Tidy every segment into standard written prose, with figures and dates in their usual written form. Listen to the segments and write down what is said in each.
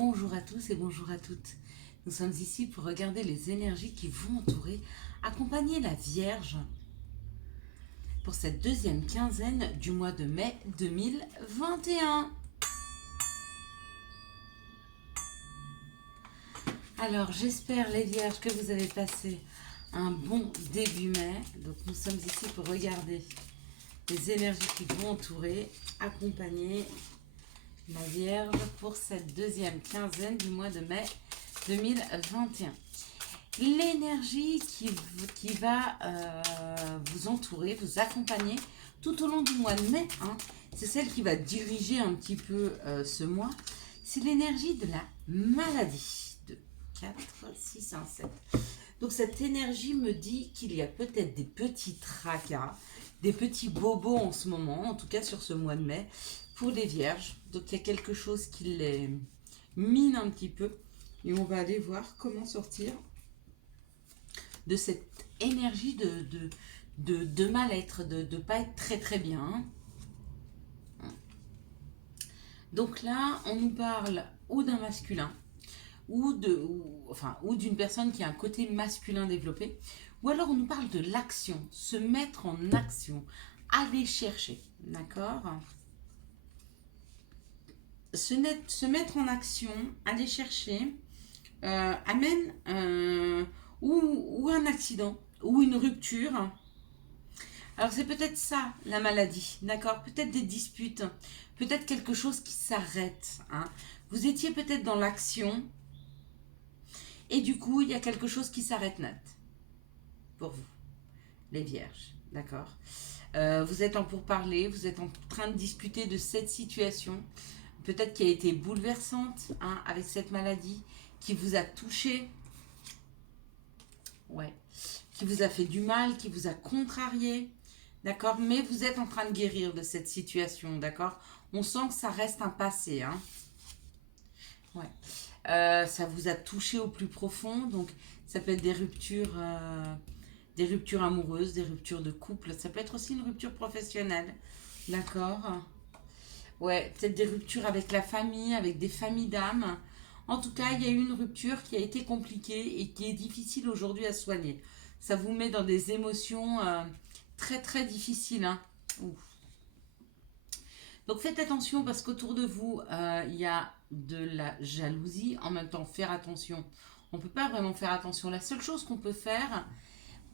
Bonjour à tous et bonjour à toutes. Nous sommes ici pour regarder les énergies qui vont entourer, accompagner la Vierge pour cette deuxième quinzaine du mois de mai 2021. Alors j'espère les Vierges que vous avez passé un bon début mai. Donc nous sommes ici pour regarder les énergies qui vont entourer, accompagner la Vierge pour cette deuxième quinzaine du mois de mai 2021. L'énergie qui va vous entourer, vous accompagner tout au long du mois de mai, hein, c'est celle qui va diriger un petit peu ce mois, c'est l'énergie de la maladie. De 4, 6, 1, 7. Donc cette énergie me dit qu'il y a peut-être des petits tracas, des petits bobos en ce moment, en tout cas sur ce mois de mai, pour les vierges. Donc il y a quelque chose qui les mine un petit peu. Et on va aller voir comment sortir de cette énergie de mal-être, de ne pas être très très bien. Donc là, on nous parle ou d'un masculin, ou d'une personne qui a un côté masculin développé, ou alors on nous parle de l'action, se mettre en action, aller chercher, d'accord? Se mettre en action, aller chercher, amène ou un accident, ou une rupture. Alors c'est peut-être ça la maladie, d'accord? Peut-être des disputes, peut-être quelque chose qui s'arrête, hein. Vous étiez peut-être dans l'action, et du coup, il y a quelque chose qui s'arrête net pour vous, les vierges, d'accord? Vous êtes en pourparlers, vous êtes en train de discuter de cette situation, peut-être qui a été bouleversante, hein, avec cette maladie, qui vous a touché, ouais, qui vous a fait du mal, qui vous a contrarié, d'accord? Mais vous êtes en train de guérir de cette situation, d'accord? On sent que ça reste un passé, hein? Ouais. Ça vous a touché au plus profond, donc ça peut être des ruptures amoureuses, des ruptures de couple, ça peut être aussi une rupture professionnelle, d'accord? Ouais, peut-être des ruptures avec la famille, avec des familles d'âmes. En tout cas, il y a eu une rupture qui a été compliquée et qui est difficile aujourd'hui à soigner. Ça vous met dans des émotions très très difficiles, hein. Ouf. Donc faites attention parce qu'autour de vous, il y a de la jalousie. En même temps, faire attention. On ne peut pas vraiment faire attention. La seule chose qu'on peut faire,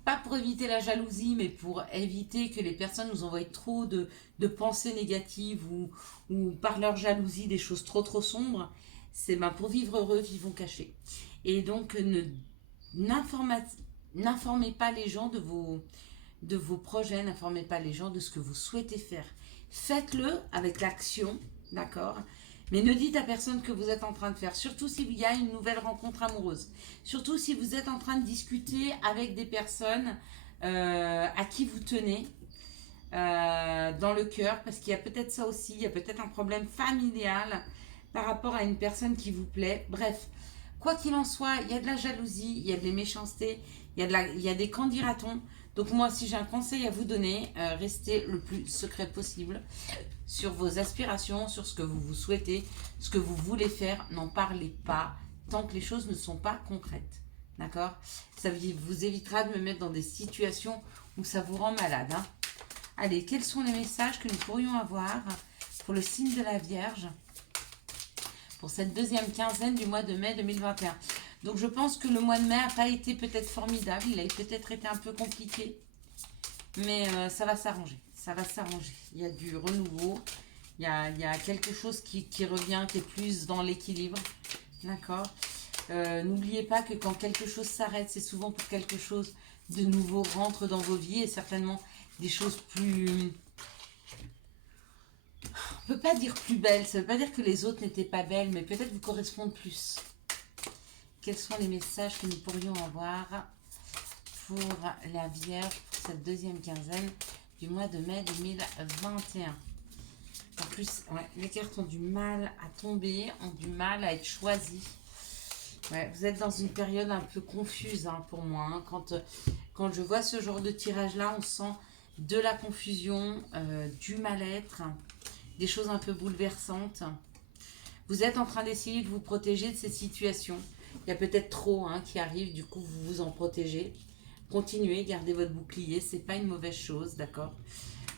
pas pour éviter la jalousie, mais pour éviter que les personnes nous envoient trop de pensées négatives ou par leur jalousie des choses trop trop sombres, c'est ben, pour vivre heureux, vivons cachés. Et donc, n'informez pas les gens de vos projets, n'informez pas les gens de ce que vous souhaitez faire. Faites-le avec l'action, d'accord? Mais ne dites à personne que vous êtes en train de faire, surtout s'il y a une nouvelle rencontre amoureuse. Surtout si vous êtes en train de discuter avec des personnes à qui vous tenez dans le cœur, parce qu'il y a peut-être ça aussi, il y a peut-être un problème familial par rapport à une personne qui vous plaît. Bref, quoi qu'il en soit, il y a de la jalousie, il y a de la méchanceté, il y a des candidatons. Donc moi, si j'ai un conseil à vous donner, restez le plus secret possible sur vos aspirations, sur ce que vous vous souhaitez, ce que vous voulez faire. N'en parlez pas tant que les choses ne sont pas concrètes. D'accord? Ça vous évitera de me mettre dans des situations où ça vous rend malade, hein. Allez, quels sont les messages que nous pourrions avoir pour le signe de la Vierge pour cette deuxième quinzaine du mois de mai 2021? Donc je pense que le mois de mai n'a pas été peut-être formidable, il a peut-être été un peu compliqué, mais ça va s'arranger, ça va s'arranger. Il y a du renouveau, il y a quelque chose qui revient, qui est plus dans l'équilibre, d'accord? N'oubliez pas que quand quelque chose s'arrête, c'est souvent pour quelque chose de nouveau rentre dans vos vies et certainement des choses plus... On ne peut pas dire plus belles, ça ne veut pas dire que les autres n'étaient pas belles, mais peut-être vous correspondent plus. Quels sont les messages que nous pourrions avoir pour la Vierge pour cette deuxième quinzaine du mois de mai 2021? En plus, ouais, les cartes ont du mal à tomber, ont du mal à être choisies. Ouais, vous êtes dans une période un peu confuse, hein, pour moi, hein. Quand je vois ce genre de tirage-là, on sent de la confusion, du mal-être, des choses un peu bouleversantes. Vous êtes en train d'essayer de vous protéger de ces situations. Il y a peut-être trop hein, qui arrive, du coup vous vous en protégez. Continuez, gardez votre bouclier, c'est pas une mauvaise chose, d'accord?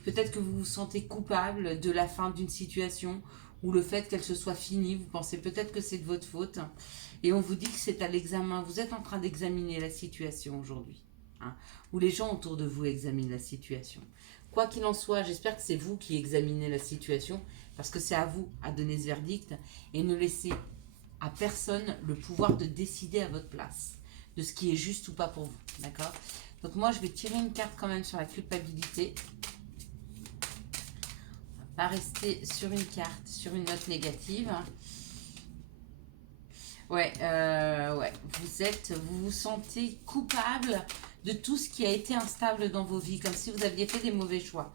Peut-être que vous vous sentez coupable de la fin d'une situation ou le fait qu'elle se soit finie. Vous pensez peut-être que c'est de votre faute. Et on vous dit que c'est à l'examen. Vous êtes en train d'examiner la situation aujourd'hui. Hein, ou les gens autour de vous examinent la situation. Quoi qu'il en soit, j'espère que c'est vous qui examinez la situation parce que c'est à vous à donner ce verdict et ne laissez à personne le pouvoir de décider à votre place de ce qui est juste ou pas pour vous. D'accord? Donc moi, je vais tirer une carte quand même sur la culpabilité. Pas rester sur une carte, sur une note négative. Ouais, ouais. Vous vous sentez coupable de tout ce qui a été instable dans vos vies, comme si vous aviez fait des mauvais choix.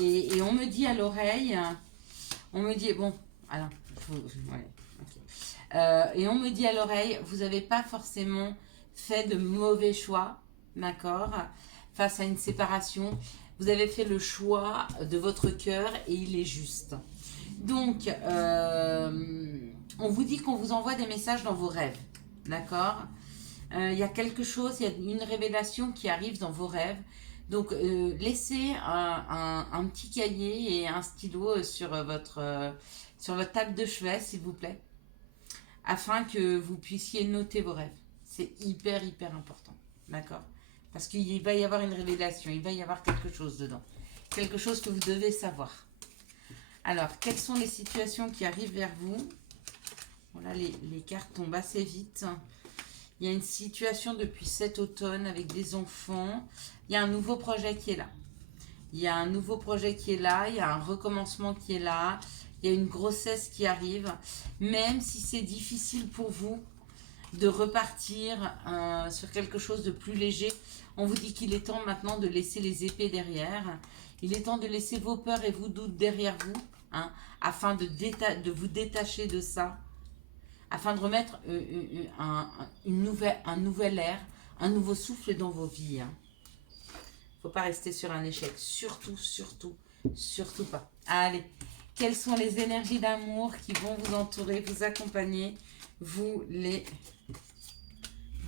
Et on me dit à l'oreille, on me dit, bon, alors, ouais, ok. Et on me dit à l'oreille, vous n'avez pas forcément fait de mauvais choix, d'accord, face à une séparation. Vous avez fait le choix de votre cœur et il est juste. Donc, on vous dit qu'on vous envoie des messages dans vos rêves, d'accord? Il y a quelque chose, il y a une révélation qui arrive dans vos rêves. Donc, laissez un petit cahier et un stylo sur votre table de chevet, s'il vous plaît, afin que vous puissiez noter vos rêves. C'est hyper, hyper important, d'accord? Parce qu'il va y avoir une révélation, il va y avoir quelque chose dedans. Quelque chose que vous devez savoir. Alors, quelles sont les situations qui arrivent vers vous? Voilà, les cartes tombent assez vite. Il y a une situation depuis cet automne avec des enfants. Il y a un nouveau projet qui est là. Il y a un nouveau projet qui est là. Il y a un recommencement qui est là. Il y a une grossesse qui arrive. Même si c'est difficile pour vous de repartir sur quelque chose de plus léger, on vous dit qu'il est temps maintenant de laisser les épées derrière. Il est temps de laisser vos peurs et vos doutes derrière vous, hein, afin de vous détacher de ça, afin de remettre un nouvel air, un nouveau souffle dans vos vies. Il ne faut pas rester sur un échec. Surtout, surtout, surtout pas. Allez, quelles sont les énergies d'amour qui vont vous entourer, vous accompagner, vous les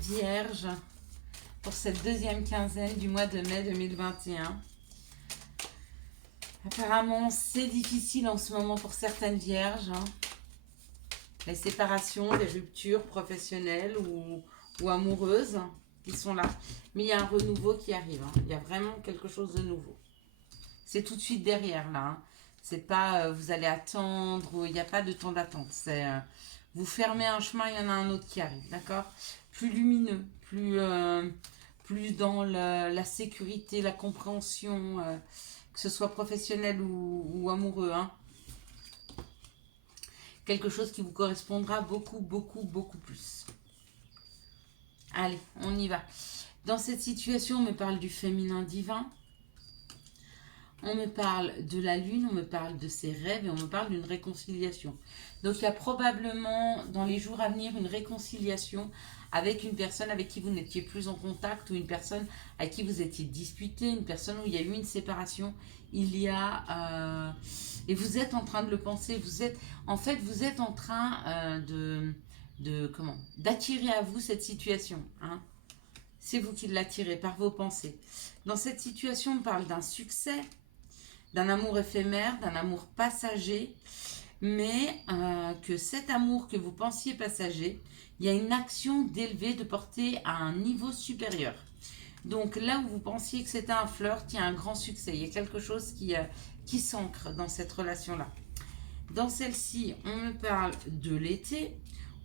Vierges, pour cette deuxième quinzaine du mois de mai 2021. Apparemment, c'est difficile en ce moment pour certaines vierges. Hein. Les séparations, les ruptures professionnelles ou amoureuses qui sont là. Mais il y a un renouveau qui arrive. Hein. Il y a vraiment quelque chose de nouveau. C'est tout de suite derrière là. Hein. C'est pas vous allez attendre, il n'y a pas de temps d'attente. C'est vous fermez un chemin, il y en a un autre qui arrive. D'accord? Plus lumineux, plus dans la sécurité, la compréhension, que ce soit professionnel ou amoureux. Hein. Quelque chose qui vous correspondra beaucoup, beaucoup, beaucoup plus. Allez, on y va. Dans cette situation, on me parle du féminin divin. On me parle de la lune, on me parle de ses rêves et on me parle d'une réconciliation. Donc il y a probablement dans les jours à venir une réconciliation avec une personne avec qui vous n'étiez plus en contact ou une personne avec qui vous étiez disputé, une personne où il y a eu une séparation. Il y a... et vous êtes en train de le penser, vous êtes en train d'attirer à vous cette situation. Hein. C'est vous qui l'attirez par vos pensées. Dans cette situation, on parle d'un succès, d'un amour éphémère, d'un amour passager, mais que cet amour que vous pensiez passager, il y a une action d'élever, de porter à un niveau supérieur. Donc là où vous pensiez que c'était un flirt, il y a un grand succès, il y a quelque chose qui s'ancre dans cette relation-là. Dans celle-ci, on me parle de l'été,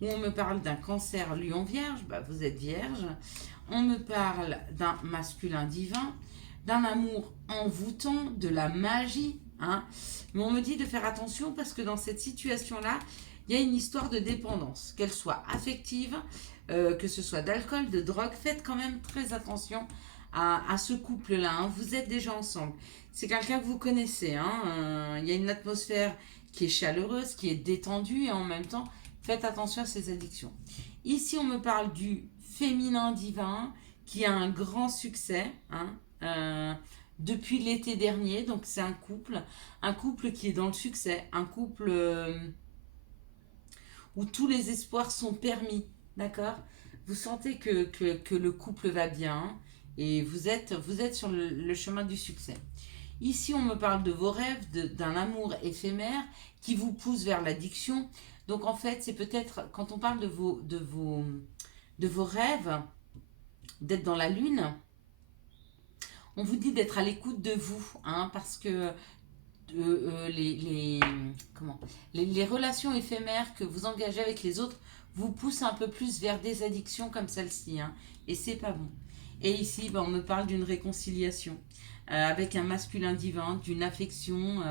ou on me parle d'un cancer lion vierge, bah vous êtes vierge. On me parle d'un masculin divin, d'un amour envoûtant, de la magie. Hein. Mais on me dit de faire attention parce que dans cette situation-là, il y a une histoire de dépendance, qu'elle soit affective, que ce soit d'alcool, de drogue. Faites quand même très attention à ce couple-là. Hein. Vous êtes déjà ensemble. C'est quelqu'un que vous connaissez. Hein. Il y a une atmosphère qui est chaleureuse, qui est détendue et en même temps, faites attention à ces addictions. Ici, on me parle du féminin divin qui a un grand succès depuis l'été dernier. Donc, c'est un couple qui est dans le succès, un couple où tous les espoirs sont permis, d'accord? Vous sentez que le couple va bien et vous êtes sur le chemin du succès. Ici, on me parle de vos rêves, d'un amour éphémère qui vous pousse vers l'addiction. Donc en fait, c'est peut-être, quand on parle de vos rêves, d'être dans la lune, on vous dit d'être à l'écoute de vous, hein, parce que comment, les relations éphémères que vous engagez avec les autres vous poussent un peu plus vers des addictions comme celle-ci, hein, et c'est pas bon. Et ici, ben, on me parle d'une réconciliation avec un masculin divin, d'une affection,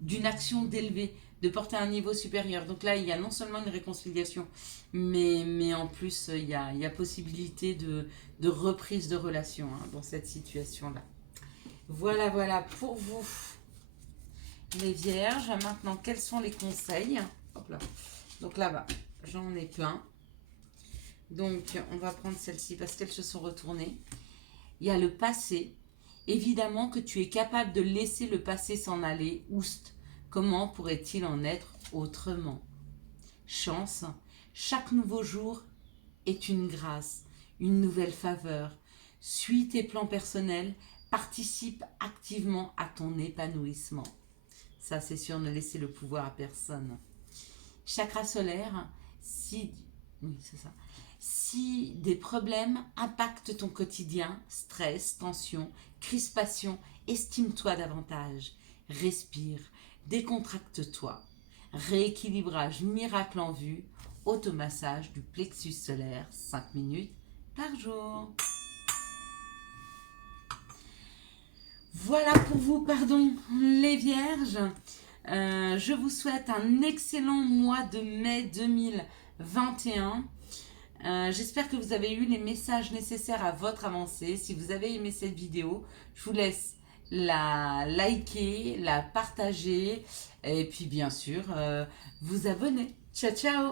d'une action d'élever, de porter à un niveau supérieur. Donc là, il y a non seulement une réconciliation, mais en plus, il y a possibilité de reprise de relation, hein, dans cette situation-là. Voilà, voilà pour vous, les vierges. Maintenant, quels sont les conseils? Hop là. Donc là-bas, j'en ai plein. Donc, on va prendre celle-ci parce qu'elles se sont retournées. Il y a le passé. Évidemment que tu es capable de laisser le passé s'en aller. Oust. Comment pourrait-il en être autrement? Chance. Chaque nouveau jour est une grâce, une nouvelle faveur. Suis tes plans personnels. Participe activement à ton épanouissement. Ça, c'est sûr, ne laissez le pouvoir à personne. Chakra solaire, oui, c'est ça. Si des problèmes impactent ton quotidien, stress, tension, crispation, estime-toi davantage. Respire, décontracte-toi. Rééquilibrage miracle en vue, automassage du plexus solaire, 5 minutes par jour. Voilà pour vous, pardon, les vierges. Je vous souhaite un excellent mois de mai 2021. J'espère que vous avez eu les messages nécessaires à votre avancée. Si vous avez aimé cette vidéo, je vous laisse la liker, la partager et puis bien sûr vous abonner. Ciao ciao!